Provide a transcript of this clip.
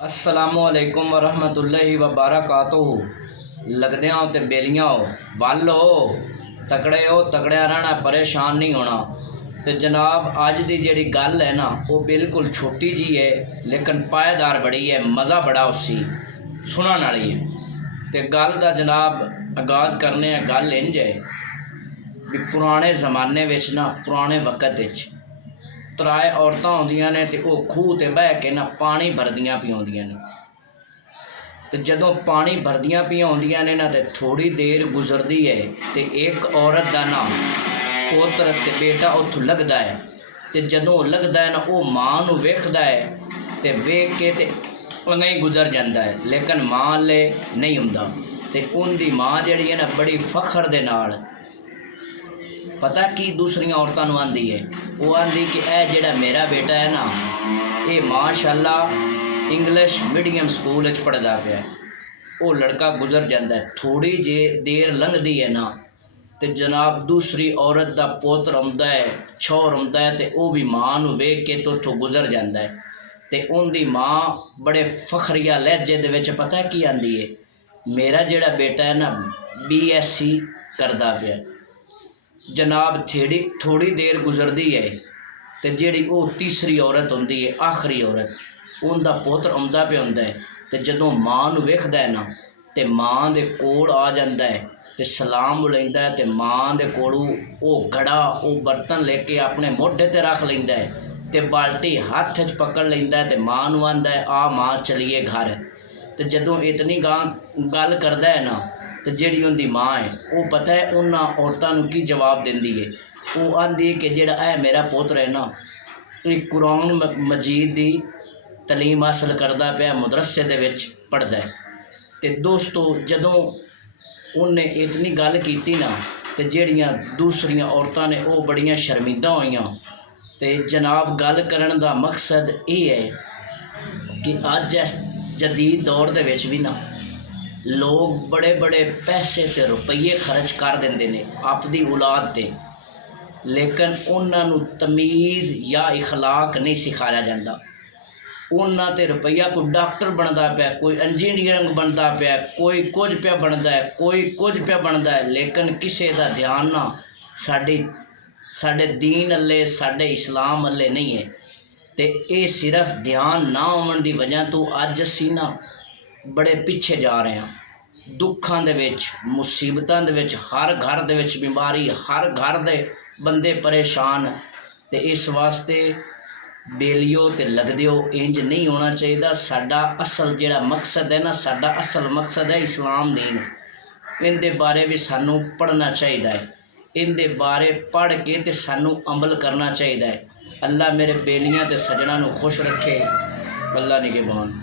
अस्सलामुअलैकुम वरहमतुल्लाहि वबरकातुहू। लगदियां ते बेलियां हो, वल हो, तकड़े हो, तकड़िया रहना, परेशान नहीं होना। तो जनाब अज की जिहड़ी गल है ना, वो बिल्कुल छोटी जी है लेकिन पायदार बड़ी है, मज़ा बड़ा उसी सुनने वाली है। तो गल का जनाब आगाज़ करने, गल इंज है भी पुराने ज़माने विच ना, पुराने वक्त विच तराए औरतां आउंदियां ने ते ओह खूह ते बह के ना पानी भरदियां पियाउंदियां ने। तो जदों पानी भरदियां पियाउंदियां ने ना ते थोड़ी देर गुजरदी है ते एक औरत का ना पुत्र ते बेटा उत्थों लगदा है। तो जदों लगदा है ना, वह माँ नूं वेखदा है ते वेख के ते नहीं गुजर जाता है, लेकिन माँ ले नहीं हुंदा। ते उनकी माँ जिहड़ी है ना, बड़ी फखर दे नाल पता की दूसरिया औरतों नूं आंदी है, वो आंदी कि यह जिहड़ा मेरा बेटा है ना, ये माशाअल्लाह इंग्लिश मीडियम स्कूल विच पढ़दा पिया। वो लड़का गुजर जाता है, थोड़ी जे देर लंघदी है ना, तो जनाब दूसरी औरत का पुत्र आउंदा है, छौर आउंदा है, तो वह भी माँ नूं वेख के तो उत्थों गुजर जाता है। तो उनकी माँ बड़े फखरिया लहजे दे विच पता की आंदी है, मेरा जिहड़ा बेटा है ना BSc करदा पिया। जनाब थोड़ी देर गुजरती है तो जिहड़ी वो तीसरी औरत होंदी है, आखिरी औरत, उनका पुत्र आउंदा पिया हुंदा है। तो जदों माँ नूं वेखदा है ना, तो माँ दे कोल आ जाता है, तो सलाम लैंदा है, तो माँ दे कोलों वो घड़ा वो बर्तन लेके अपने मोढे ते रख लैंदा है, तो बाल्टी हत्थ च पकड़ लैंदा है, तो माँ नूं आंदा है, आ माँ चलीए घर। तो जदों इतनी गल करदा है ना, तो जिहड़ी उनकी माँ है वो पता है उन्होंने औरतों नूं की जवाब देंदी है। वो आंदी है कि जिहड़ा है मेरा पुत्र है ना, ये कुरान मजीद की तलीम हासिल करदा पिया, मदरसे दे विच पढ़दा है। तो दोस्तों जदों उन्हें इतनी गल कीती ना, तो जिहड़ियां दूसरियां औरतां ने वो बड़ियां शर्मिंदा होईयां। तो जनाब गल करन दा मकसद ये है कि अज इस जदीद दौर दे विच भी ना लोग बड़े बड़े पैसे ते रुपये खर्च कर देंदे ने अपनी औलाद ते, लेकिन उन्होंने तमीज़ या इखलाक नहीं सिखाया जाता। उन्होंने ते रुपया कोई डॉक्टर बनता पाया, कोई इंजीनियरिंग बनता पाया, कोई कुछ पे बनता है, कोई कुछ पे बनता है, लेकिन किसी का ध्यान ना साडे दीन अल्ले, साडे इस्लाम अल्ले नहीं है। तो ये सिर्फ ध्यान ना होने की वजह तो अज असी ना बड़े पिछे जा रहे हैं। दुखों दे विच, मुसीबतों दे विच, हर घर दे विच बीमारी, हर घर दे बंदे परेशान। तो इस वास्ते बेलियो ते लगदियो इंज नहीं होना चाहिए। साडा असल जिहड़ा मकसद है ना, साडा असल मकसद है इस्लाम दीन। इनके बारे भी सानू पढ़ना चाहिए है, इनके बारे पढ़ के ते सानू अमल करना चाहिए है। अल्लाह मेरे बेलियां ते सजना नू खुश रखे। अल्लाह निगहबान।